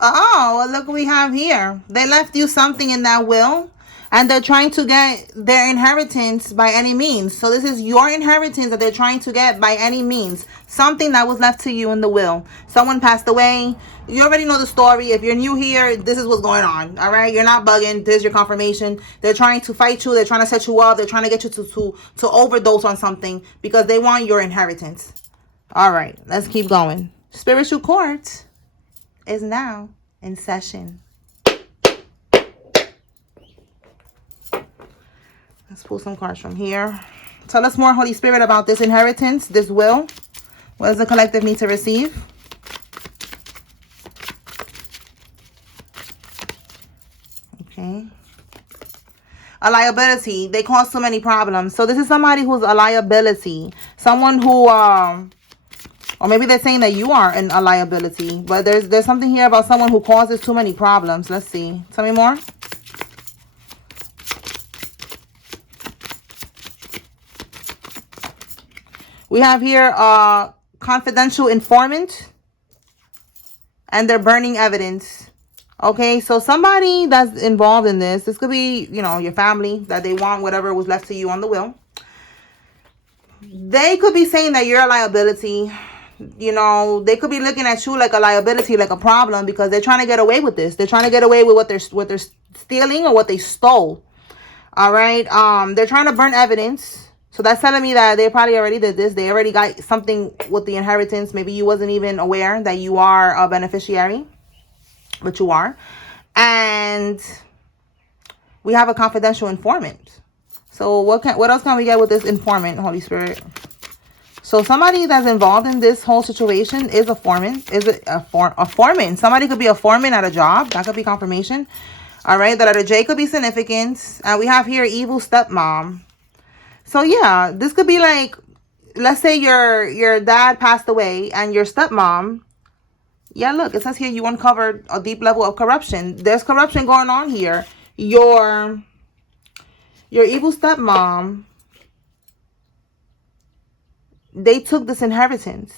Oh, well, look what we have here. They left you something in that will, and they're trying to get their inheritance by any means. So this is your inheritance that they're trying to get by any means. Something that was left to you in the will. Someone passed away. You already know the story. If you're new here, this is what's going on. All right, you're not bugging. There's your confirmation. They're trying to fight you. They're trying to set you up. They're trying to get you to overdose on something because they want your inheritance. All right, let's keep going. Spiritual court is now in session. Let's pull some cards from here. Tell us more, Holy Spirit, about this inheritance, this will. What does the collective need to receive? Okay. A liability. They cause so many problems. So this is somebody who's a liability. Someone who, or maybe they're saying that you are a liability. But there's something here about someone who causes too many problems. Let's see. Tell me more. We have here a confidential informant. And they're burning evidence. Okay, so somebody that's involved in this. This could be, you know, your family. That they want whatever was left to you on the will. They could be saying that you're a liability. You know, they could be looking at you like a liability, like a problem, because they're trying to get away with this. They're trying to get away with what they're stealing or what they stole. All right. They're trying to burn evidence. So that's telling me that they probably already did this. They already got something with the inheritance. Maybe you wasn't even aware that you are a beneficiary, but you are. And we have a confidential informant. So what else can we get with this informant, Holy Spirit? So somebody that's involved in this whole situation is a foreman. Is it a foreman? Somebody could be a foreman at a job. That could be confirmation. All right. The letter J could be significant. And we have here evil stepmom. So yeah, this could be like, let's say your dad passed away and your stepmom. Yeah, look, it says here you uncovered a deep level of corruption. There's corruption going on here. Your evil stepmom, they took this inheritance.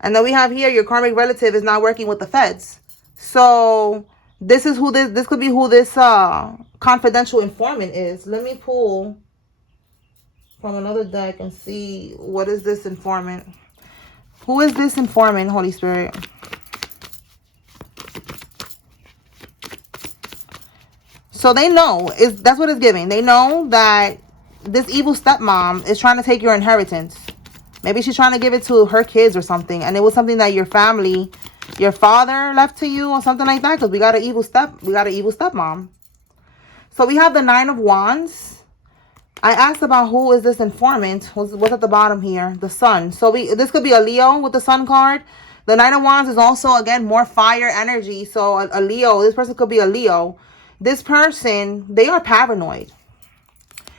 And then we have here your karmic relative is not working with the feds. So this is who this could be who this confidential informant is. Let me pull from another deck and see what is this informant. Who is this informant, Holy Spirit? So they know, that's what it's giving. They know that this evil stepmom is trying to take your inheritance. Maybe she's trying to give it to her kids or something. And it was something that your family, your father left to you or something like that. Because we got an evil stepmom. So we have the 9 of Wands. I asked about who is this informant. What's at the bottom here? The Sun. So this could be a Leo with the Sun card. The 9 of Wands is also, again, more fire energy. So a Leo. This person could be a Leo. This person, they are paranoid.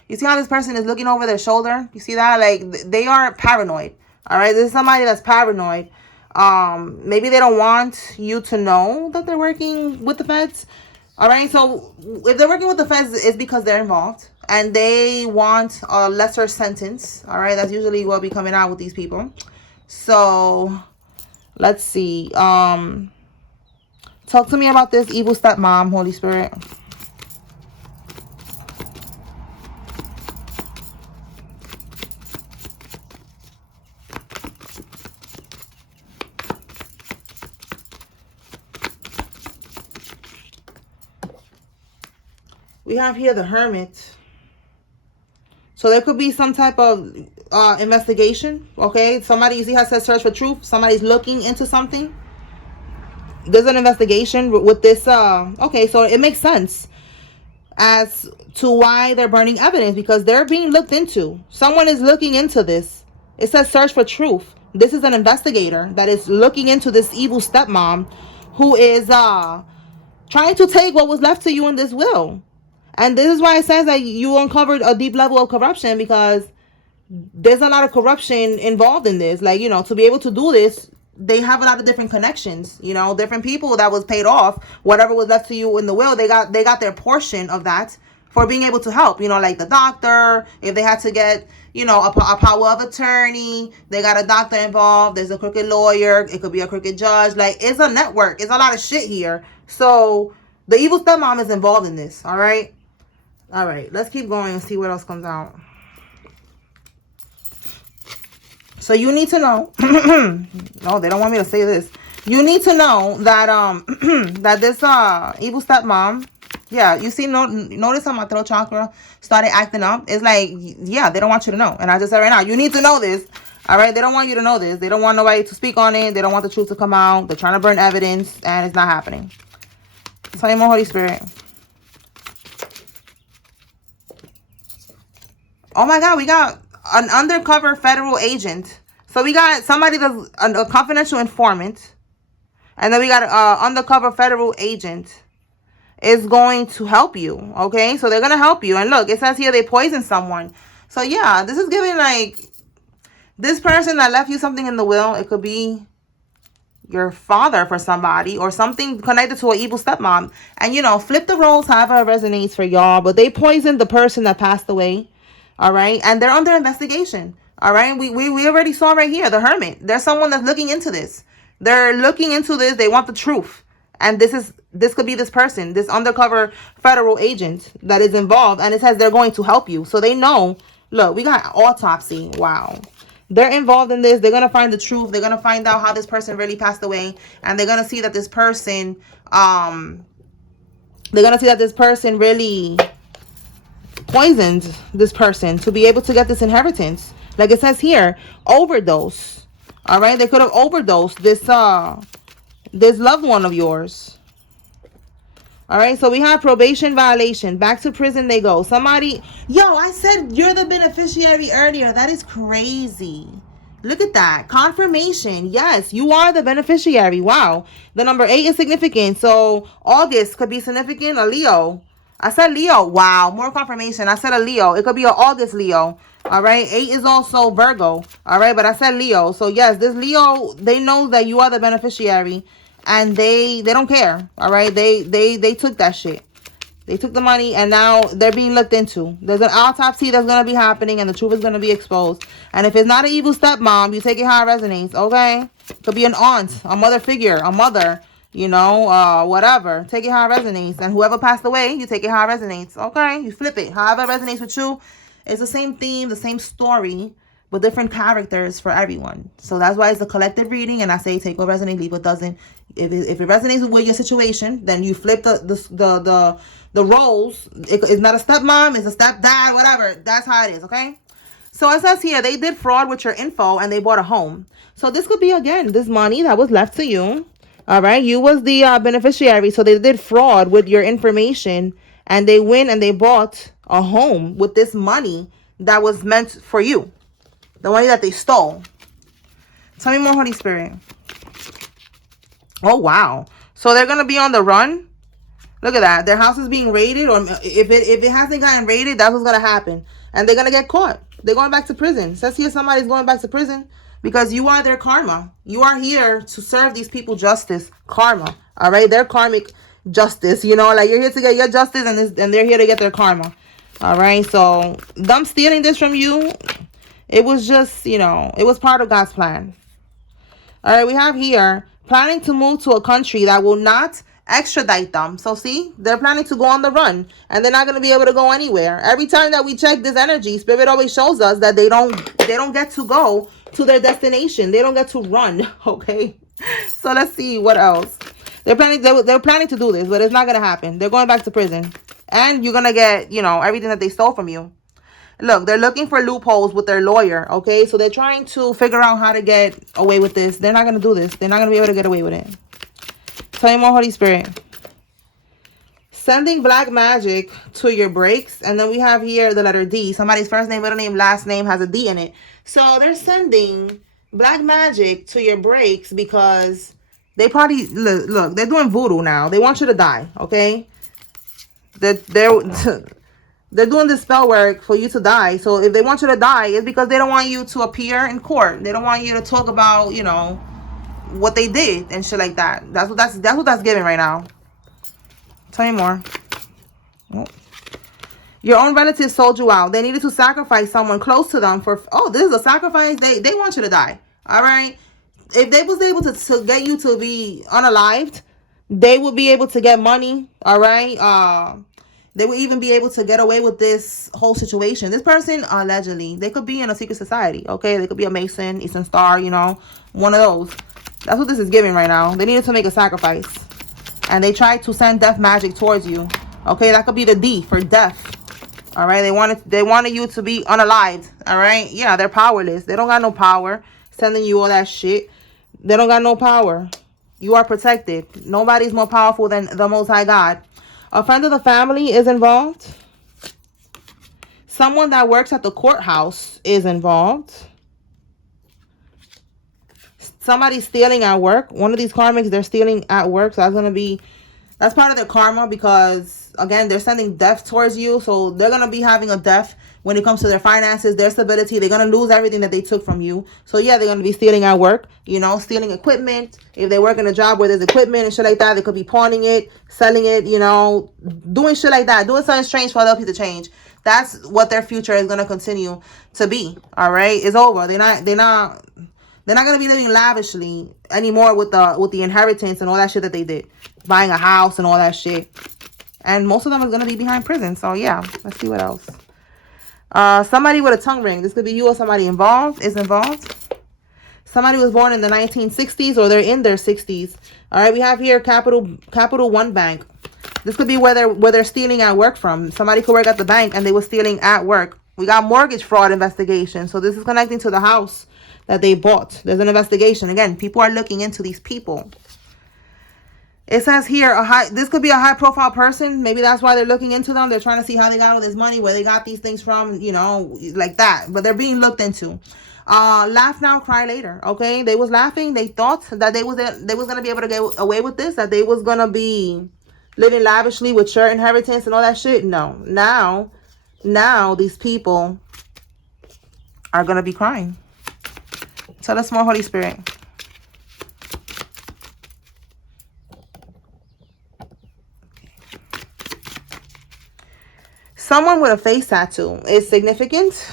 You see how this person is looking over their shoulder? You see that? Like, they are paranoid. All right? This is somebody that's paranoid. Maybe they don't want you to know that they're working with the feds. All right? So if they're working with the feds, it's because they're involved. And they want a lesser sentence. All right? That's usually what will be coming out with these people. So let's see. Talk to me about this evil stepmom, Holy Spirit. We have here the Hermit. So there could be some type of investigation. Okay. Somebody, you see how it says search for truth. Somebody's looking into something. There's an investigation with this. Okay, so it makes sense as to why they're burning evidence, because they're being looked into. Someone is looking into this. It says search for truth. This is an investigator that is looking into this evil stepmom who is trying to take what was left to you in this will. And this is why it says that you uncovered a deep level of corruption, because there's a lot of corruption involved in this. Like, you know, to be able to do this, they have a lot of different connections, you know, different people that was paid off. Whatever was left to you in the will, they got their portion of that. for being able to help, you know, like the doctor, if they had to get, you know, a power of attorney, they got a doctor involved, there's a crooked lawyer, it could be a crooked judge. Like, it's a network, it's a lot of shit here. So the evil stepmom is involved in this. All right, let's keep going and see what else comes out. So you need to know no, they don't want me to say this. You need to know that that this evil stepmom, yeah, you see, notice how my throat chakra started acting up. It's like, yeah, they don't want you to know. And I just said right now, you need to know this. All right, they don't want you to know this. They don't want nobody to speak on it. They don't want the truth to come out. They're trying to burn evidence, and it's not happening. Tell me more, Holy Spirit. Oh my God, we got an undercover federal agent. So we got somebody that's a confidential informant. And then we got an undercover federal agent is going to help you. Okay, so they're going to help you. And look, it says here they poisoned someone. So yeah, this is giving like this person that left you something in the will. It could be your father for somebody, or something connected to an evil stepmom. And, you know, flip the roles however it resonates for y'all. But they poisoned the person that passed away. All right. And they're under investigation. All right. We already saw right here, the hermit. There's someone that's looking into this. They're looking into this. They want the truth. And this could be this person, this undercover federal agent that is involved. And it says they're going to help you. So they know. Look, we got autopsy. Wow. They're involved in this. They're going to find the truth. They're going to find out how this person really passed away. And they're going to see that this person, really poisoned this person to be able to get this inheritance. Like it says here, overdose. All right. They could have overdosed this loved one of yours. All right, so we have probation violation. Back to prison they go. Somebody, yo, I said you're the beneficiary earlier. That is crazy. Look at that. Confirmation. Yes, you are the beneficiary. Wow. The number 8 is significant. So August could be significant. A Leo. I said Leo. Wow. More confirmation. I said a Leo. It could be an August Leo. All right. 8 is also Virgo. All right. But I said Leo. So yes, this Leo, they know that you are the beneficiary. And they don't care. All right. They took that shit. They took the money and now they're being looked into. There's an autopsy that's going to be happening and the truth is going to be exposed. And if it's not an evil stepmom, you take it how it resonates. Okay. It could be an aunt, a mother figure, a mother, you know, whatever. Take it how it resonates. And whoever passed away, you take it how it resonates. Okay. You flip it. However it resonates with you. It's the same theme, the same story, but different characters for everyone. So that's why it's a collective reading. And I say take what resonates, leave what doesn't. If it resonates with your situation, then you flip the roles. It's not a stepmom, it's a stepdad, whatever. That's how it is, okay? So it says here, they did fraud with your info and they bought a home. So this could be, again, this money that was left to you. All right, you was the beneficiary. So they did fraud with your information and they went and they bought a home with this money that was meant for you. The money that they stole. Tell me more, Holy Spirit. Oh, wow. So they're going to be on the run. Look at that. Their house is being raided. Or if it hasn't gotten raided, that's what's going to happen. And they're going to get caught. They're going back to prison. It says here somebody's going back to prison because you are their karma. You are here to serve these people justice. Karma. All right? Their karmic justice. You know, like you're here to get your justice and they're here to get their karma. All right? So them stealing this from you, it was just, you know, it was part of God's plan. All right? We have here planning to move to a country that will not extradite them. So see, they're planning to go on the run and they're not going to be able to go anywhere. Every time that we check this energy, Spirit always shows us that they don't get to go to their destination. They don't get to run. Okay. So let's see what else. They're planning to do this, but it's not going to happen. They're going back to prison and you're going to get, you know, everything that they stole from you. Look, they're looking for loopholes with their lawyer, okay? So they're trying to figure out how to get away with this. They're not going to do this. They're not going to be able to get away with it. Tell me more, Holy Spirit. Sending black magic to your breaks. And then we have here the letter D. Somebody's first name, middle name, last name has a D in it. So they're sending black magic to your breaks because they probably, look, they're doing voodoo now. They want you to die, okay? They're doing this spell work for you to die. So if they want you to die, it's because they don't want you to appear in court. They don't want you to talk about, you know, what they did and shit like that. That's what that's giving right now. Tell me more. Oh. Your own relatives sold you out. They needed to sacrifice someone close to them for, oh, this is a sacrifice. They want you to die. All right. If they was able to get you to be unalived, they would be able to get money. All right. They would even be able to get away with this whole situation. This person, allegedly, they could be in a secret society. Okay. They could be a Mason, Eastern Star, you know, one of those. That's what this is giving right now. They needed to make a sacrifice. And they tried to send death magic towards you. Okay. That could be the D for death. All right, they wanted you to be unalived. All right, yeah, they're powerless. They don't got no power. Sending you all that shit. They don't got no power. You are protected. Nobody's more powerful than the Most High God. A friend of the family is involved. Someone that works at the courthouse is involved. Somebody's stealing at work. One of these karmics, they're stealing at work. So that's part of their karma, because again, they're sending death towards you. So they're going to be having a death when it comes to their finances, their stability. They're going to lose everything that they took from you. So yeah, they're going to be stealing at work, you know, stealing equipment. If they work in a job where there's equipment and shit like that, they could be pawning it, selling it, you know, doing shit like that, doing something strange for other people to change. That's what their future is going to continue to be. All right. It's over. They're not going to be living lavishly anymore with the inheritance and all that shit that they did. Buying a house and all that shit. And most of them are going to be behind prison. So, yeah. Let's see what else. Somebody with a tongue ring. This could be you or somebody is involved. Somebody was born in the 1960s or they're in their 60s. All right. We have here Capital One Bank. This could be where they're stealing at work from. Somebody could work at the bank and they were stealing at work. We got mortgage fraud investigation. So, this is connecting to the house that they bought. There's an investigation. Again, people are looking into these people. It says here, this could be a high profile person. Maybe that's why they're looking into them. They're trying to see how they got all this money, where they got these things from, you know, like that. But they're being looked into. Laugh now, cry later. Okay, they was laughing. They thought that they was going to be able to get away with this, that they was going to be living lavishly with your inheritance and all that shit. No. Now these people are going to be crying. Tell us more, Holy Spirit. Someone with a face tattoo is significant.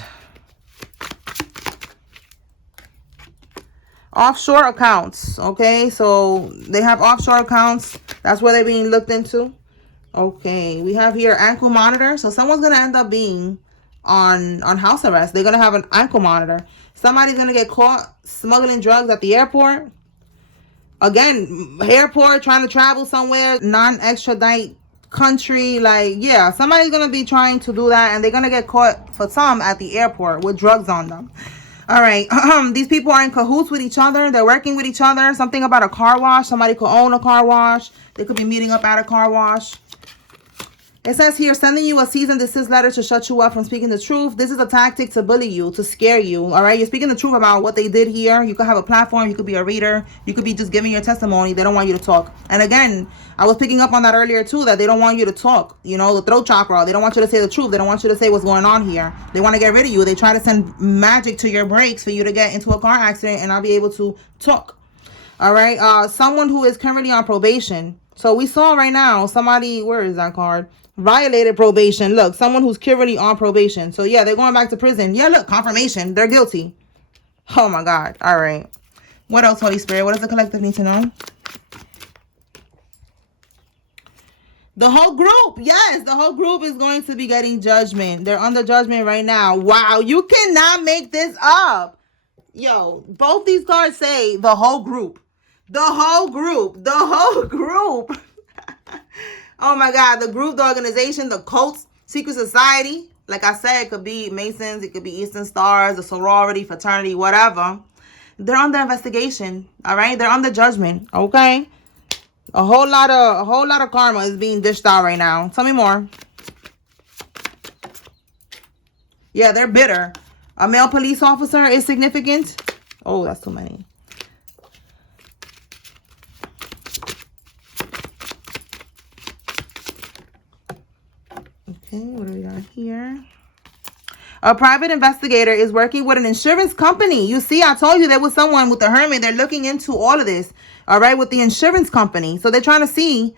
Offshore accounts. Okay, so they have offshore accounts. That's where they're being looked into. Okay, we have here ankle monitor. So someone's going to end up being on house arrest. They're going to have an ankle monitor. Somebody's going to get caught smuggling drugs at the airport. Again, airport, trying to travel somewhere, non-extradite country. Like, yeah, somebody's going to be trying to do that. And they're going to get caught for some at the airport with drugs on them. All right. These people are in cahoots with each other. They're working with each other. Something about a car wash. Somebody could own a car wash. They could be meeting up at a car wash. It says here, sending you a cease and desist letter to shut you up from speaking the truth. This is a tactic to bully you, to scare you. All right. You're speaking the truth about what they did here. You could have a platform. You could be a reader. You could be just giving your testimony. They don't want you to talk. And again, I was picking up on that earlier too, that they don't want you to talk. You know, the throat chakra. They don't want you to say the truth. They don't want you to say what's going on here. They want to get rid of you. They try to send magic to your brakes for you to get into a car accident and not be able to talk. All right. Someone who is currently on probation. So we saw right now somebody, where is that card? Violated probation. Look, someone who's currently on probation. So yeah, they're going back to prison. Yeah, look, confirmation. They're guilty. Oh my God. All right. What else, Holy Spirit? What does the collective need to know? The whole group. Yes, the whole group is going to be getting judgment. They're under judgment right now. Wow, you cannot make this up. Yo, both these cards say the whole group. The whole group. The whole group. Oh my God, the group, the organization, the cults, secret society. Like I said, it could be Masons, it could be Eastern Stars, the sorority, fraternity, whatever. They're under investigation, all right? They're under judgment, okay? A whole lot of karma is being dished out right now. Tell me more. Yeah, they're bitter. A male police officer is significant. Oh, that's too many. Okay, what do we got here? A private investigator is working with an insurance company. You see, I told you there was someone with the hermit. They're looking into all of this, all right, with the insurance company. So they're trying to see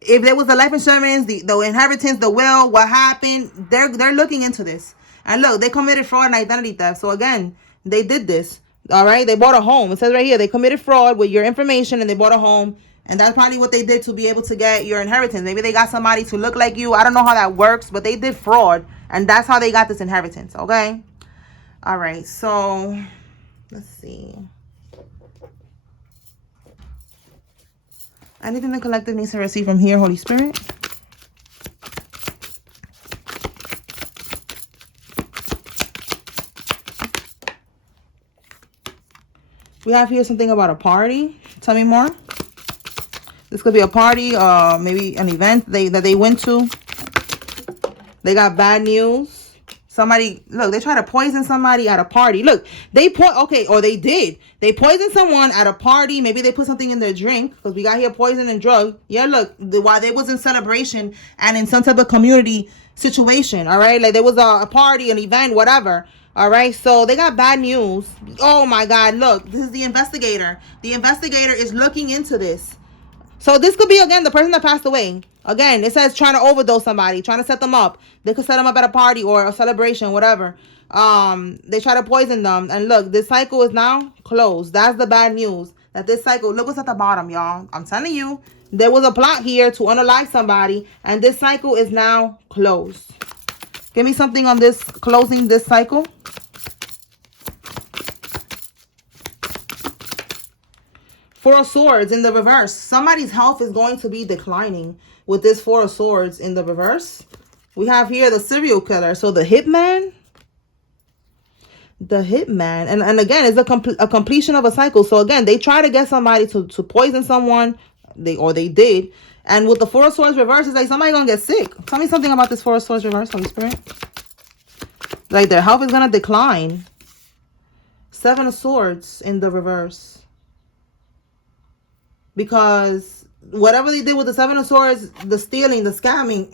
if there was a life insurance, the inheritance, the will, what happened, they're looking into this. And look, they committed fraud and identity theft. So again, they did this. All right, they bought a home. It says right here, they committed fraud with your information and they bought a home. And that's probably what they did to be able to get your inheritance. Maybe they got somebody to look like you. I don't know how that works, but they did fraud. And that's how they got this inheritance, okay? All right, so let's see. Anything the collective needs to receive from here, Holy Spirit? We have here something about a party. Tell me more. This could be a party, maybe an event that they went to. They got bad news. Somebody, look, they try to poison somebody at a party. Look, they they did. They poisoned someone at a party. Maybe they put something in their drink, because we got here poison and drug. Yeah, look, while they was in celebration and in some type of community situation, all right? Like there was a party, an event, whatever. All right, so they got bad news. Oh my God, look, this is the investigator. The investigator is looking into this. So this could be, again, the person that passed away. Again, it says trying to overdose somebody, trying to set them up. They could set them up at a party or a celebration, whatever. They try to poison them. And look, this cycle is now closed. That's the bad news. That this cycle, look what's at the bottom, y'all. I'm telling you, there was a plot here to unalive somebody. And this cycle is now closed. Give me something on this, closing this cycle. Four of Swords in the reverse. Somebody's health is going to be declining with this Four of Swords in the reverse. We have here the serial killer. So the hitman. The hitman. And again, it's a completion of a cycle. So again, they try to get somebody to poison someone. They did. And with the Four of Swords reverse, it's like somebody gonna get sick. Tell me something about this Four of Swords reverse, Holy Spirit. Like their health is gonna decline. Seven of Swords in the reverse. Because whatever they did with the Seven of Swords, the stealing, the scamming,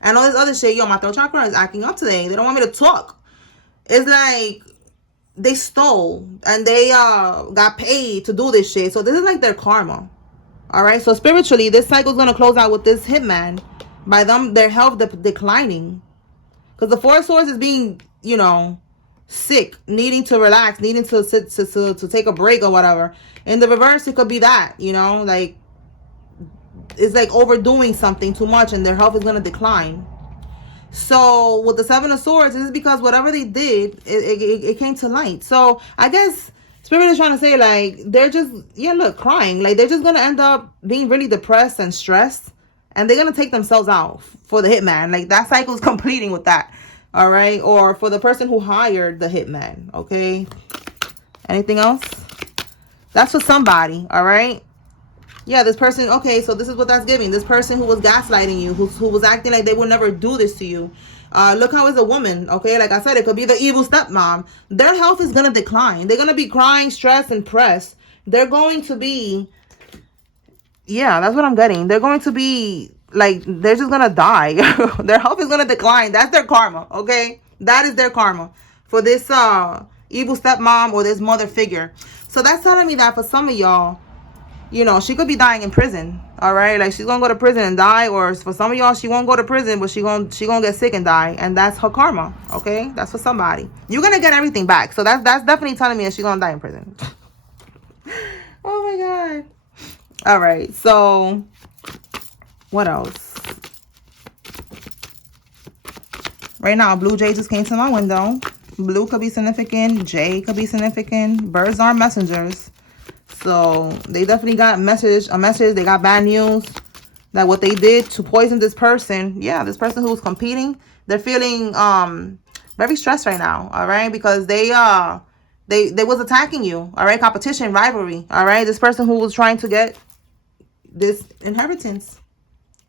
and all this other shit, yo, my throat chakra is acting up today. They don't want me to talk. It's like they stole and they got paid to do this shit. So this is like their karma. All right, so spiritually, this cycle is going to close out with this hitman by them, their health declining. Because the Four of Swords is being, you know, sick, needing to relax, needing to sit, to take a break or whatever. In the reverse, it could be that, you know, like, it's like overdoing something too much and their health is going to decline. So with the Seven of Swords, this is because whatever they did, it came to light. So I guess Spirit is trying to say, like, they're just, yeah, look, crying. Like, they're just going to end up being really depressed and stressed. And they're going to take themselves out for the hitman. Like, that cycle is completing with that. All right? Or for the person who hired the hitman. Okay? Anything else? That's for somebody. All right? Yeah, this person, okay, so this is what that's giving. This person who was gaslighting you, who was acting like they would never do this to you. Look how it's a woman, okay? Like I said, it could be the evil stepmom. Their health is going to decline. They're going to be crying, stressed, and pressed. They're going to be, yeah, that's what I'm getting. They're going to be, like, they're just going to die. Their health is going to decline. That's their karma, okay? That is their karma for this evil stepmom or this mother figure. So that's telling me that for some of y'all, you know, she could be dying in prison. All right, like she's gonna go to prison and die, or for some of y'all, she won't go to prison, but she gonna get sick and die, and that's her karma. Okay, that's for somebody. You're gonna get everything back, so that's definitely telling me that she's gonna die in prison. Oh my God. All right, so what else? Right now, blue jay just came to my window. Blue could be significant. Jay could be significant. Birds are messengers. So they definitely got a message. They got bad news that what they did to poison this person. Yeah, this person who was competing, they're feeling very stressed right now. All right, because they was attacking you. All right, competition, rivalry. All right, this person who was trying to get this inheritance,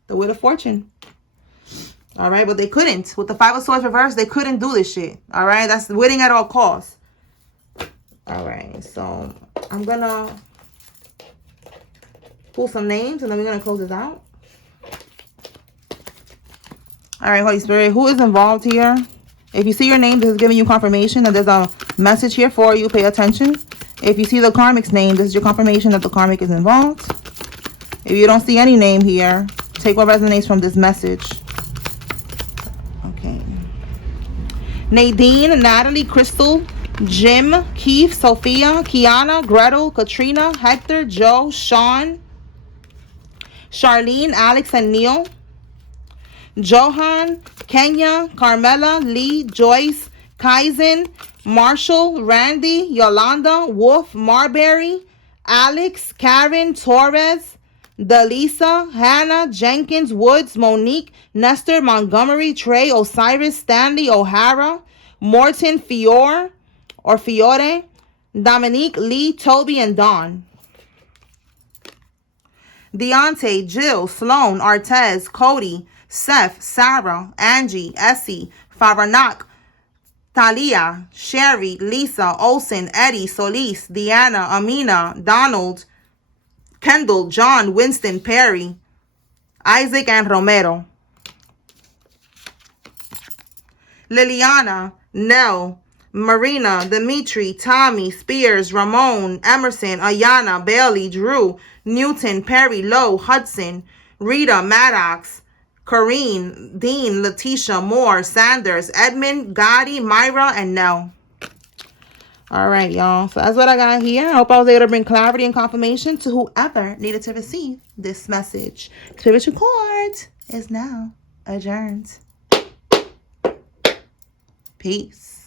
the Wheel of Fortune. All right, but they couldn't. With the Five of Swords reversed, they couldn't do this shit. All right, that's winning at all costs. All right, so I'm gonna pull some names and then we're gonna close this out. All right, Holy Spirit, who is involved here? If you see your name, this is giving you confirmation that there's a message here for you. Pay attention. If you see the karmic's name, this is your confirmation that the karmic is involved. If you don't see any name here, take what resonates from this message. Okay. Nadine, Natalie, Crystal, Jim, Keith, Sophia, Kiana, Gretel, Katrina, Hector, Joe, Sean, Charlene, Alex, and Neil, Johan, Kenya, Carmela, Lee, Joyce, Kaizen, Marshall, Randy, Yolanda, Wolf, Marbury, Alex, Karen, Torres, Delisa, Hannah, Jenkins, Woods, Monique, Nestor, Montgomery, Trey, Osiris, Stanley, O'Hara, Morton, Fiore, Dominique, Lee, Toby, and Dawn. Deontay, Jill, Sloan, Artez, Cody, Seth, Sarah, Angie, Essie, Faranak, Talia, Sherry, Lisa, Olsen, Eddie, Solis, Deanna, Amina, Donald, Kendall, John, Winston, Perry, Isaac, and Romero. Liliana, Nell, Marina, Dimitri, Tommy, Spears, Ramon, Emerson, Ayana, Bailey, Drew, Newton, Perry, Lowe, Hudson, Rita, Maddox, Corrine, Dean, Letitia, Moore, Sanders, Edmund, Gotti, Myra, and Nell. All right, y'all. So that's what I got here. I hope I was able to bring clarity and confirmation to whoever needed to receive this message. Spiritual Court is now adjourned. Peace.